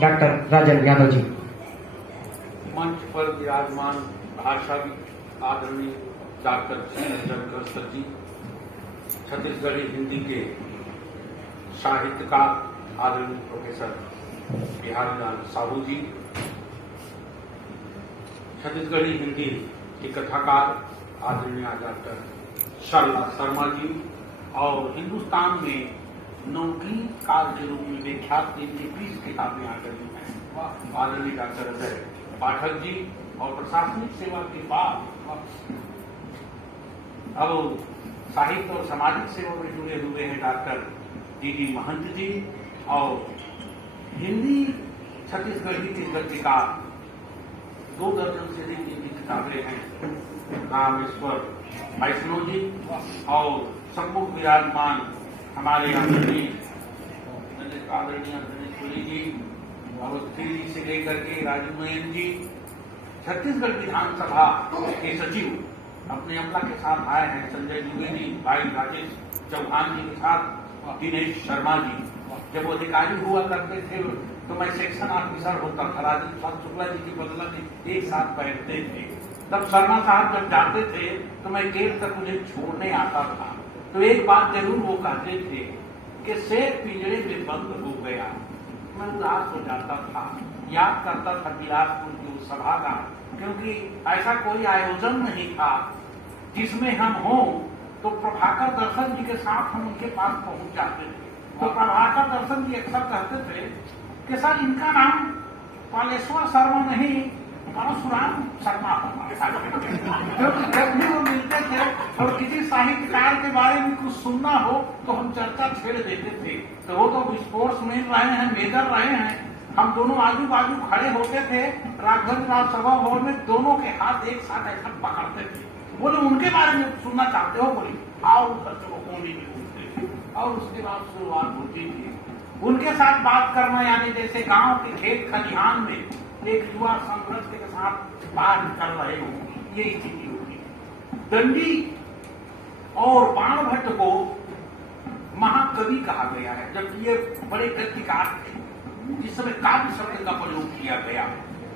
Doctor राजन यादव जी। मंच पर विराजमान भाषाविद आदरणीय डॉक्टर चंद्रशेखर जी, छत्तीसगढ़ी हिंदी के साहित्यकार आदरणीय प्रोफेसर बिहारीलाल साहू जी, छत्तीसगढ़ी हिंदी के कथाकार आदरणीय डॉक्टर सरला शर्मा जी और हिंदुस्तान में नौकरी काल के रूप में विख्यात 20 किताबें आ गई हैं आदरणीय डॉक्टर अजय पाठक जी, और प्रशासनिक सेवा के बाद अब साहित्य और सामाजिक सेवा में जुड़े हुए हैं डॉक्टर डी महंत जी, और हिंदी छत्तीसगढ़ी की गद्यकार 2 दर्जन से अधिक हिंदी किताबें हैं रामेश्वर वैष्णव जी, और सम्मुख विराजमान हमारे आदरणीय सुरी जी, अवस्थी जी से लेकर के राजू नयन जी, छत्तीसगढ़ विधानसभा के सचिव अपने अमला के साथ आए हैं, संजय द्विवेदी, भाई राजेश चौहान जी के साथ दिनेश शर्मा जी। जब वो अधिकारी हुआ करते थे तो मैं सेक्शन ऑफिसर होता था, राजेश शुक्ला जी की बदला में एक साथ बैठते थे। तब शर्मा साहब जब जाते थे तो मैं गेट तक उन्हें छोड़ने आता था, तो एक बात जरूर वो कहते थे कि शेर पिंजरे में बंद हो गया। मैं उदास हो जाता था, याद करता था बिलासपुर की उस सभा का, क्योंकि ऐसा कोई आयोजन नहीं था जिसमें हम हों तो प्रभाकर दर्शन जी के साथ हम उनके पास पहुंच जाते थे। तो प्रभाकर दर्शन जी अक्सर कहते थे कि सर इनका नाम पालेश्वर शर्मा नहीं परशुराम शर्मा होगा। जब भी वो मिलते थे और किसी साहित्यकार के बारे में कुछ सुनना हो तो हम चर्चा छेड़ देते थे। तो वो तो स्पोर्ट्समैन रहे हैं, मेजर रहे हैं, हम दोनों आजू बाजू खड़े होते थे राघवेंद्र सभा भवन में, दोनों के हाथ एक साथ ऐसा पकड़ते थे। बोले उनके बारे में सुनना चाहते हो? बोले आओ बच्चों को नहीं बोलते, और उसके बाद शुरुआत होती थी उनके साथ बात करना, यानी जैसे गांव के खेत खलिहान में एक युवा संघर्ष के साथ बात कर रहे हो, ये स्थिति होगी। दंडी और बाणभट्ट को महाकवि कहा गया है, जबकि ये बड़े गद्यकार थे जिस समय काव्य शब्द का प्रयोग किया गया।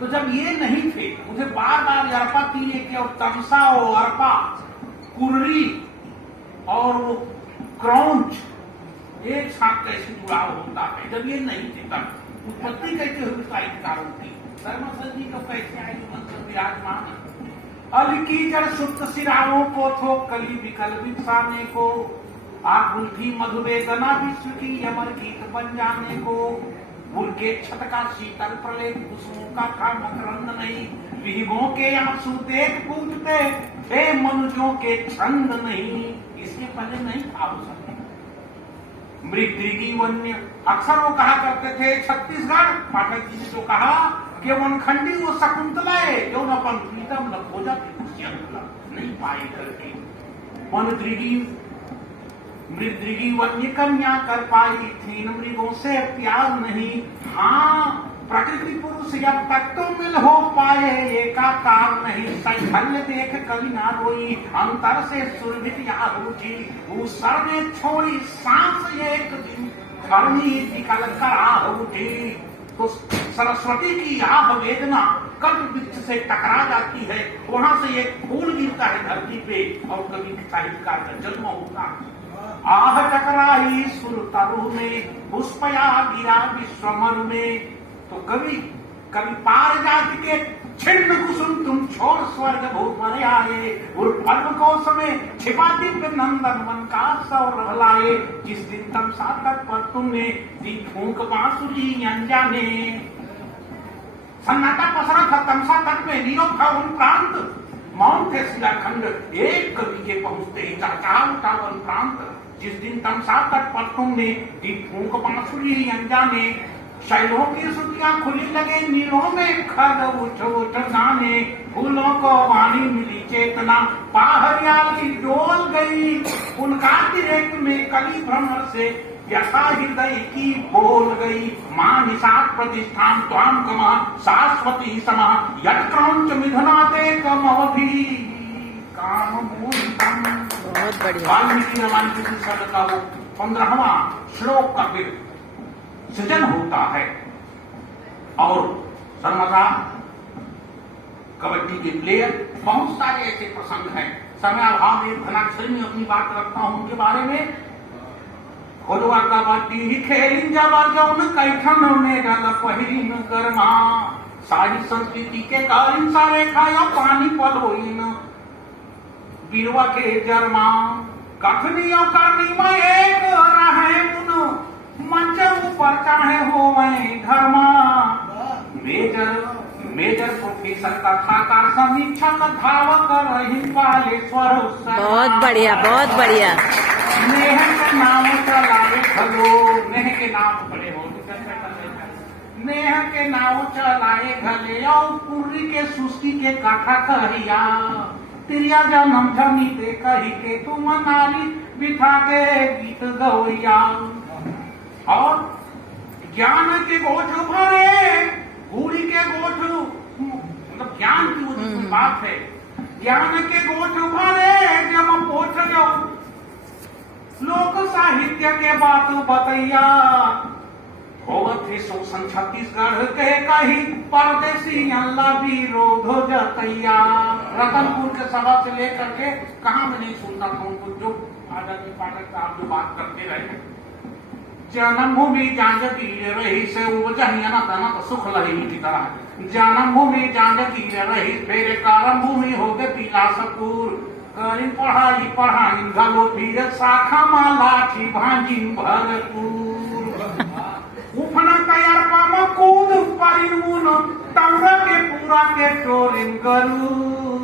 तो जब ये नहीं थे, मुझे बार बार अरपा पीने के और तमसा और अरपा कुर्री और वो क्रौंच एक साथ कैसे जुड़ाव होता है। जब ये नहीं थे तब उत्पत्ति कैसे हुई साहित्यकारों की? धर्मसन जी को कैसे आई मंत्र विराजमान? अल की जड़ सुप्त सिराओं को थो कली विकल बिसाने को, आकुल थी मधुवेदना विश्व की अमर गीत बन जाने को। उनके छत का शीतल प्रलय कुसुमों का था मकरंद नहीं, विहिबों के आंसू देख पूछते थे मनुजों के छंद नहीं। इसके पहले नहीं था हो सकता। मृगृगी वन्य अक्सर वो कहा करते थे छत्तीसगढ़, पाठक जी ने जो कहा कि वनखंडी वो शकुंतला है जो न अपन प्रीतम न खोजा नहीं पाए करके। वनदृगी मृदृगी वन्य कन्या कर पाई थी, मृगों से प्यार नहीं। हाँ प्रकृति पुरुष जब तक तो मिल हो पाए एकाकार नहीं। संघल्य देख कली ना रोई, अंतर से सुरभित याद उठी। उस सर ने छोड़ी सांस एक दिन, धरनी निकल कर आह उठी। तो सरस्वती की आह वेदना कल्प वृक्ष से टकरा जाती है, वहां से एक फूल गिरता है धरती पे और कभी साहित्यकार का जन्म होता है। आह टकराई सुर तरु में, पुष्पया गिरा विश्वमरु में। तो कभी पारिजात के छिन्न कुसुम तुम छोड़ स्वर्ग भूत मरे आए, और पद्म कोश में छिपा दिव्य नंदन मन का सौरभ लाए। जिस दिन तमसा तक पर तुमने दी फूंक बांसुरी अनजाने। सन्नाटा पसरा था तमसा तक में, नीरव था उन प्रांत, मौन थे शिलाखंड। एक कवि के पहुंचते ही चर्चा उठा वन प्रांत। जिस दिन तमसा तक पर तुमने दी फूंक बांसुरी अनजाने। शैलों की सुतियां खुली लगे नीलों में खग उठ उठ गाने। फूलों को वाणी मिली चेतना, हरियाली डोल गई। उनका तिरेक में कली भ्रमर से व्यथा हृदय की बोल गई। मां निषाद प्रतिष्ठान त्वाम कमा शाश्वती समा, यत्क्रौंच मिथुनाते कमवधि काम मूलतम। बहुत बढ़िया। वाल्मीकि रामायण के शब्द का वो 15वां श्लोक का फिर सृजन होता है। और सर्वदा कबड्डी के प्लेयर, बहुत सारे ऐसे प्रसंग हैं। समय अभाव में घनाक्षरी में अपनी बात रखता हूं उनके बारे में। खोलवा कबड्डी ही खेलिन जब जौन कैठन में गल पहिरिन गरमा, सारी संस्कृति के कारिन सारे खाया पानी पलोइन बीरवा के जरमा, कखनी और करनी में एक रहे मुन मंच ऊपर चाहे हो मैं धर्मा, मेजर प्रोफेसर का खाकार समीक्षक धावक रही बालेश्वर। बहुत बढ़िया, बहुत बढ़िया। नेह के नाम चलाए घलो, नेह के नाम पड़े हो, नेह के नाव चलाए घले और पुर्री के सुस्ती के काठा कहिया, तिरिया जन्म झमी दे कही के तुम नारी बिठा के गीत गवैया। और ज्ञान के गोठ भरे बूढ़ी के गोठ, मतलब ज्ञान की वो जिसमें बात है, ज्ञान के गोठ भरे जब पोछ जाओ लोक साहित्य के बात बतैया, होवत थे शोषण छत्तीसगढ़ के कही परदेसी अल्लाह विरोध जतैया। रतनपुर के सभा से लेकर के कहा मैं नहीं सुनता था उनको, जो आजादी पाठक साहब जो बात करते रहे, जन्मभूमि जांज तीर रही से उपजही अनंत सुख लही की तरह, जन्मभूमि जांज तीर रही फेरे कारम भूमि हो गए बिलासपुर, करी पढ़ाई घलो फिर शाखा माला की भांजी भरपूर, उफना तैयार पामा कूद परिमुन तौरा के पूरा के टोरिन करू।